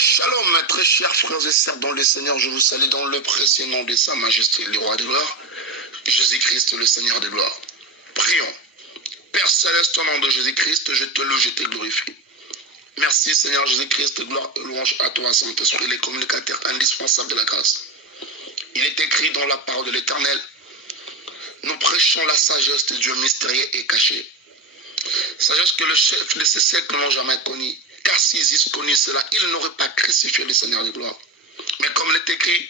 Shalom, mes très chers frères et sœurs dans le Seigneur, je vous salue dans le précieux nom de Sa Majesté, le Roi de gloire, Jésus-Christ, le Seigneur de gloire. Prions. Père Céleste, au nom de Jésus-Christ, je te loue, je te glorifie. Merci Seigneur Jésus-Christ, gloire et louange à toi, Saint-Esprit, les communicateurs indispensables de la grâce. Il est écrit dans la parole de l'Éternel, nous prêchons la sagesse de Dieu mystérieux et caché. Sagesse que le chef de ces siècles n'ont jamais connue. Car s'ils eussent connu cela, ils n'auraient pas crucifié le Seigneur de gloire. Mais comme il est écrit,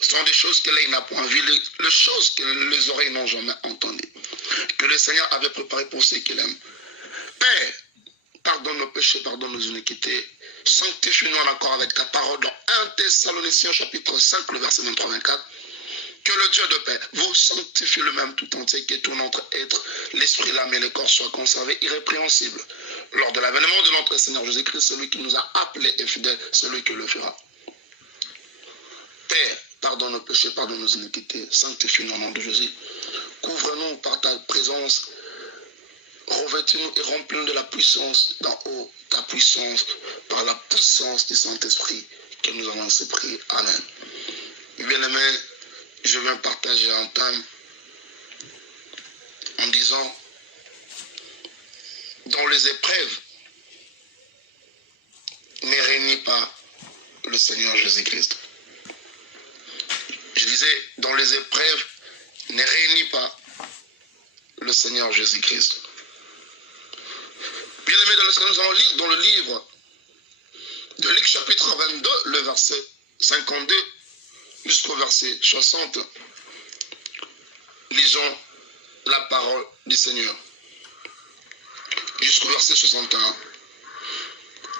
ce sont des choses que l'œil n'a point vues, les choses que les oreilles n'ont jamais entendues, que le Seigneur avait préparées pour ceux qu'il aime. Père, pardonne nos péchés, pardonne nos iniquités, sanctifie-nous en accord avec ta parole dans 1 Thessaloniciens chapitre 5, le verset 23-24. Que le Dieu de paix vous sanctifie le même tout entier, que tout notre être, l'esprit, l'âme et le corps soient conservés irrépréhensibles. Lors de l'avènement de notre Seigneur Jésus-Christ, celui qui nous a appelés est fidèle, celui qui le fera. Père, pardonne nos péchés, pardonne nos iniquités, sanctifie-nous au nom de Jésus. Couvre-nous par ta présence, revêtis-nous et remplis-nous de la puissance d'en haut, ta puissance, par la puissance du Saint-Esprit que nous avons ainsi prié. Amen. Bien-aimés, je viens partager un thème en disant, dans les épreuves, ne réunis pas le Seigneur Jésus-Christ. Je disais, dans les épreuves, ne réunis pas le Seigneur Jésus-Christ. Bien-aimés dans le Seigneur, nous allons lire dans le livre de Luc chapitre 22, le verset 52, jusqu'au verset 60, lisons la parole du Seigneur. Jusqu'au verset 61.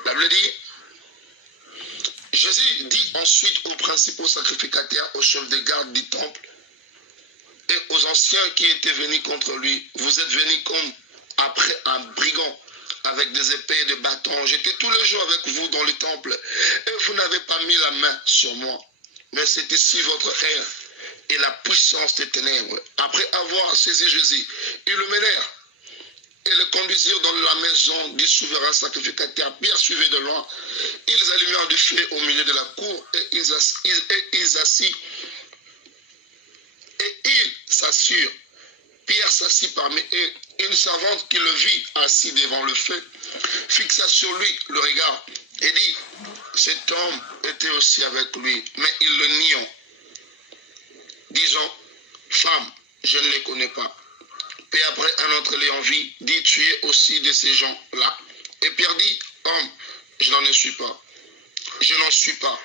La Bible dit, Jésus dit ensuite aux principaux sacrificateurs, aux chefs de garde du temple et aux anciens qui étaient venus contre lui, vous êtes venus comme après un brigand, avec des épées et des bâtons. J'étais tous les jours avec vous dans le temple et vous n'avez pas mis la main sur moi. Mais c'est ici votre air et la puissance des ténèbres. Après avoir saisi Jésus, ils le menèrent et le conduisirent dans la maison du souverain sacrificateur. Pierre suivait de loin. Ils allumèrent du feu au milieu de la cour et ils assis. Et ils s'assurent. Pierre s'assit parmi eux. Une servante qui le vit assis devant le feu fixa sur lui le regard et dit, cet homme était aussi avec lui, mais ils le nient, disant, femme, je ne les connais pas. Et après un autre l'ayant vu, dit, tu es aussi de ces gens-là. Et Pierre dit, homme, je n'en suis pas. Je n'en suis pas.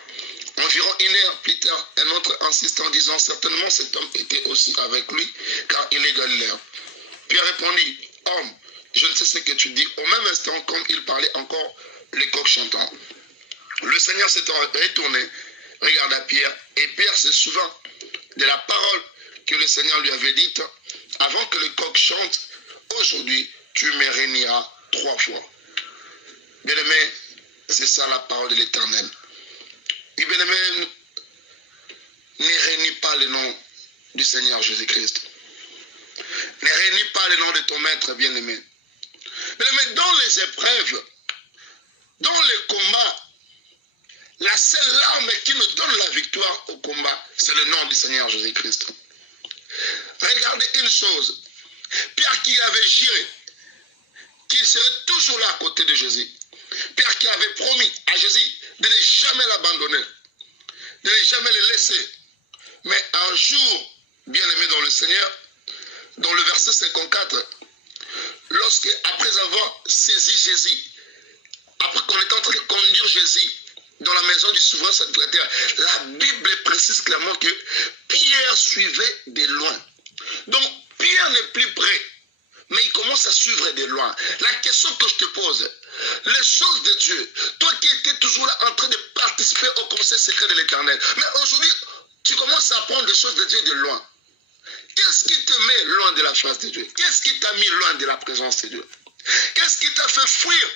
Environ une heure plus tard, un autre insistant en disant, certainement cet homme était aussi avec lui, car il est galiléen. Pierre répondit, homme, je ne sais ce que tu dis. Au même instant, comme il parlait encore, les coqs chantant. Le Seigneur s'est retourné, regarda Pierre, et Pierre se souvint de la parole que le Seigneur lui avait dite, avant que le coq chante, aujourd'hui tu me réuniras 3 fois. Bien-aimé, c'est ça la parole de l'Éternel. Et bien-aimé, ne réunis pas le nom du Seigneur Jésus-Christ. Ne réunis pas le nom de ton maître bien-aimé. Bien-aimé, dans les épreuves, dans les combats, la seule arme qui nous donne la victoire au combat, c'est le nom du Seigneur Jésus-Christ. Regardez une chose. Pierre qui avait juré qu'il serait toujours là à côté de Jésus. Pierre qui avait promis à Jésus de ne jamais l'abandonner, de ne jamais le laisser. Mais un jour, bien-aimé dans le Seigneur, dans le verset 54, lorsque, après avoir saisi Jésus, après qu'on est en train de conduire Jésus dans la maison du souverain sacrificateur, la Bible précise clairement que Pierre suivait de loin. Donc, Pierre n'est plus près, mais il commence à suivre de loin. La question que je te pose, les choses de Dieu, toi qui étais toujours là en train de participer au conseil secret de l'Éternel, mais aujourd'hui, tu commences à apprendre les choses de Dieu de loin. Qu'est-ce qui te met loin de la face de Dieu? Qu'est-ce qui t'a mis loin de la présence de Dieu? Qu'est-ce qui t'a fait fuir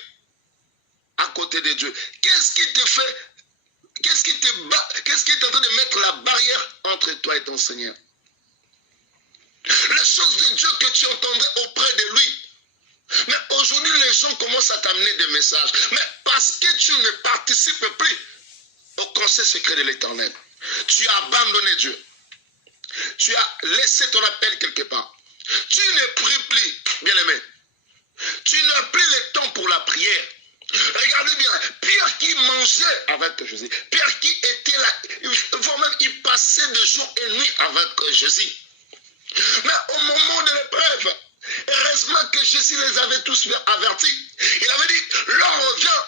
à côté de Dieu? Qu'est-ce qui te fait, qu'est-ce qui est en train de mettre la barrière entre toi et ton Seigneur? Les choses de Dieu que tu entendais auprès de lui. Mais aujourd'hui, les gens commencent à t'amener des messages. Mais parce que tu ne participes plus au conseil secret de l'Éternel. Tu as abandonné Dieu. Tu as laissé ton appel quelque part. Tu ne pries plus, bien-aimé. Tu n'as plus le temps pour la prière. Regardez bien, Pierre qui mangeait avec Jésus. Pierre qui était là, voire même il passait de jour et nuit avec Jésus. Mais au moment de l'épreuve, heureusement que Jésus les avait tous avertis. Il avait dit, l'heure revient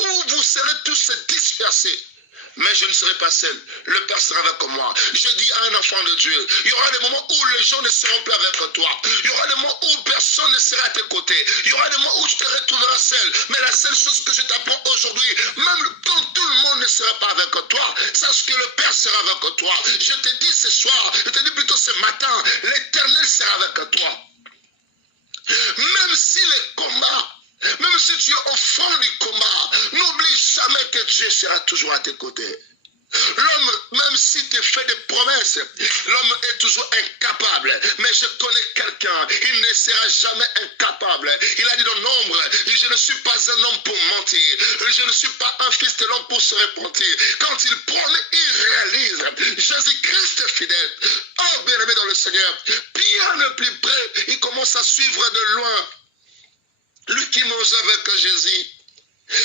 où vous serez tous dispersés. Mais je ne serai pas seul. Le Père sera avec moi. Je dis à un enfant de Dieu, il y aura des moments où les gens ne seront plus avec toi. Il y aura des moments où personne ne sera à tes côtés. Il y aura des moments où tu te retrouveras seul. Mais la seule chose que je t'apprends aujourd'hui, même quand tout le monde ne sera pas avec toi, sache que le Père sera avec toi. Je te dis ce soir, je te dis plutôt ce matin, l'Éternel sera avec toi. Même si les combats, même si tu es au fond du combat, n'oublie jamais que Dieu sera toujours à tes côtés. L'homme, même s'il te fait des promesses, l'homme est toujours incapable. Mais je connais quelqu'un, il ne sera jamais incapable. Il a dit dans Nombre, je ne suis pas un homme pour mentir. Je ne suis pas un fils de l'homme pour se repentir. Quand il promet, il réalise. Jésus-Christ est fidèle. Oh, bien-aimé dans le Seigneur, Pierre n'est plus prêt. Il commence à suivre de loin. Lui qui mangeait avec Jésus,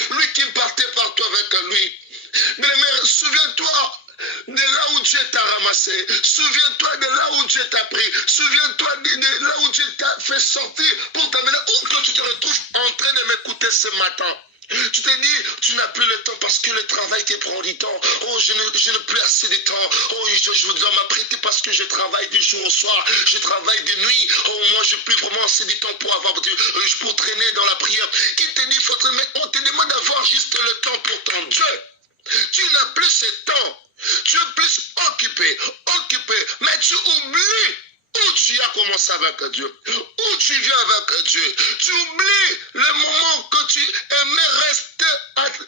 lui qui partait partout avec lui. Bien-aimé, souviens-toi de là où Dieu t'a ramassé. Souviens-toi de là où Dieu t'a pris. Souviens-toi de là où Dieu t'a fait sortir pour t'amener où que tu te retrouves en train de m'écouter ce matin. Tu te dis, tu n'as plus le temps parce que le travail te prend du temps. Oh, je n'ai plus assez de temps. Oh, je dois m'apprêter parce que je travaille du jour au soir. Je travaille de nuit. Oh, moi, je n'ai plus vraiment assez de temps pour avoir pour traîner dans la prière. Qui te dit, mais on te demande d'avoir juste le temps pour ton Dieu. Tu n'as plus ce temps. Tu es plus occupé, mais tu oublies où tu as commencé avec Dieu, où tu viens avec Dieu. Tu oublies le moment que tu aimais rester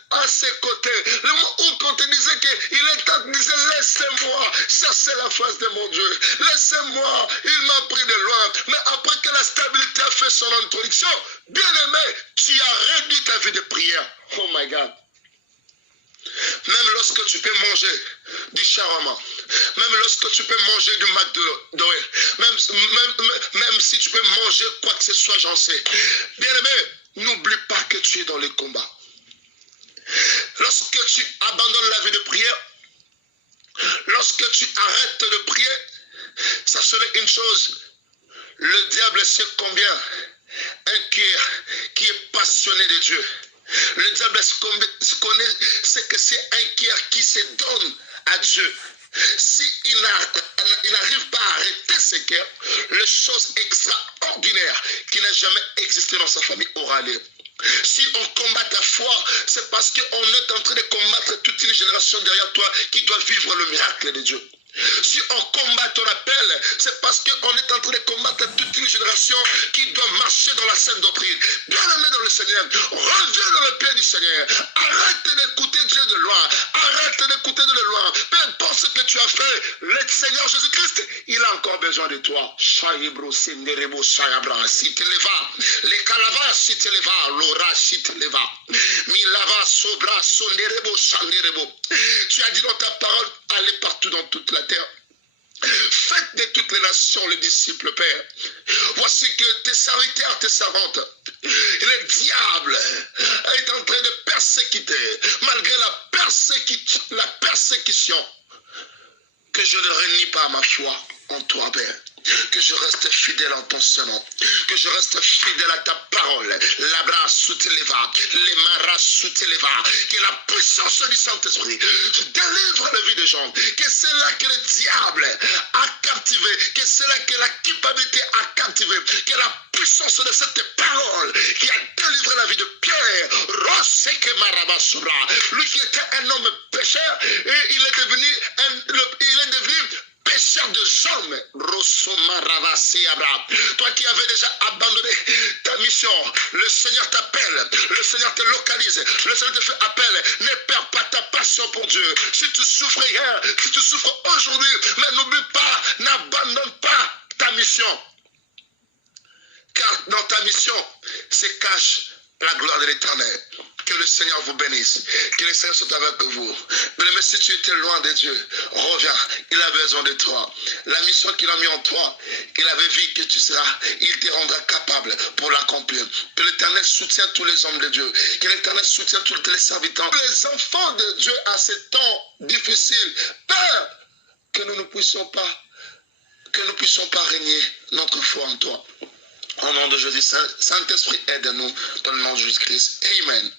à ses côtés. Le moment où on te disait qu'il est temps, tu disais, laissez-moi chercher la face de mon Dieu. Laissez-moi, il m'a pris de loin. Mais après que la stabilité a fait son introduction, bien aimé, tu as réduit ta vie de prière. Oh my God. Même lorsque tu peux manger du shawarma, même lorsque tu peux manger du McDo, même si tu peux manger quoi que ce soit, j'en sais. Bien aimé, n'oublie pas que tu es dans le combat. Lorsque tu abandonnes la vie de prière, lorsque tu arrêtes de prier, sache une chose, le diable sait combien un cœur qui est passionné de Dieu. Le diable connaît ce que c'est un cœur qui se donne à Dieu. S'il n'arrive pas à arrêter ce cœur, les choses extraordinaires qui n'ont jamais existé dans sa famille aura lieu. Si on combat ta foi, c'est parce qu'on est en train de combattre toute une génération derrière toi qui doit vivre le miracle de Dieu. Si on combat ton appel, c'est parce qu'on est en train de combattre toute une génération qui doit marcher dans la sainte doctrine. Bien-aimé dans le Seigneur, reviens dans le pied du Seigneur. Arrête d'écouter Dieu de loin. Arrête d'écouter de loin. Peu importe ce que tu as fait, le Seigneur Jésus-Christ, il a encore besoin de toi. Si te leva, les calavas si te leva, l'ora si te leva. Milava sobra sonderebo chanderebo. Tu as dit dans ta parole, allez partout dans toute la terre. Faites de toutes les nations les disciples, Père. Voici que tes serviteurs, tes servantes, le diable est en train de persécuter, malgré la persécution, que je ne renie pas ma foi en toi, Père. Que je reste fidèle en ton nom, que je reste fidèle à ta parole. L'abra sous televa, les maras sous televa, que la puissance du Saint-Esprit délivre la vie des gens, que c'est là que le diable a captivé, que c'est là que la culpabilité a captivé, que la puissance de cette parole qui a délivré la vie de Pierre, Roseke Marabasura, lui qui était un homme pécheur, et il est devenu pécheur de hommes. Toi qui avais déjà abandonné ta mission, le Seigneur t'appelle, le Seigneur te localise, le Seigneur te fait appel. Ne perds pas ta passion pour Dieu. Si tu souffres hier, si tu souffres aujourd'hui, mais n'oublie pas, n'abandonne pas ta mission. Car dans ta mission se cache la gloire de l'Éternel. Que le Seigneur vous bénisse. Que le Seigneur soit avec vous. Mais si tu étais loin de Dieu, reviens. Il a besoin de toi. La mission qu'il a mis en toi, il avait vu que tu seras, il te rendra capable pour l'accomplir. Que l'Éternel soutienne tous les hommes de Dieu. Que l'Éternel soutienne tous les serviteurs. Les enfants de Dieu à ce temps difficile. Père, que nous ne puissions pas régner notre foi en toi. Au nom de Jésus, Saint-Esprit, aide-nous dans le nom de Jésus-Christ. Amen.